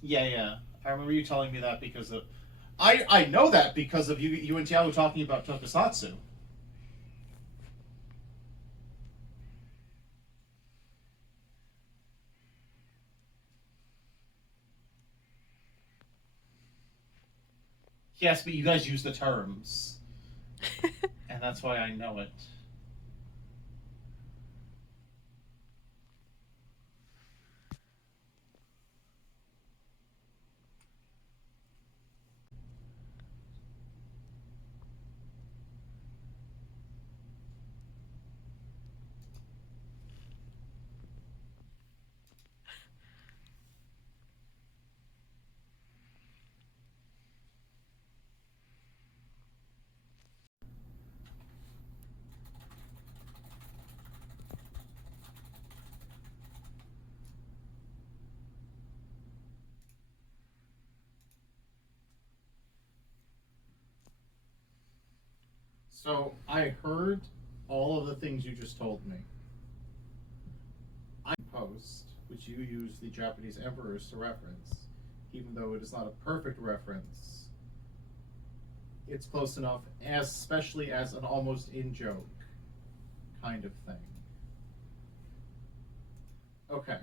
Yeah, yeah. I remember you telling me that because of. I know that because of you and Tiago talking about tokusatsu. Yes, but you guys use the terms, and that's why I know it. So I heard all of the things you just told me. I post, which you use the Japanese emperors to reference, even though it is not a perfect reference. It's close enough, as especially as an almost in joke kind of thing. Okay.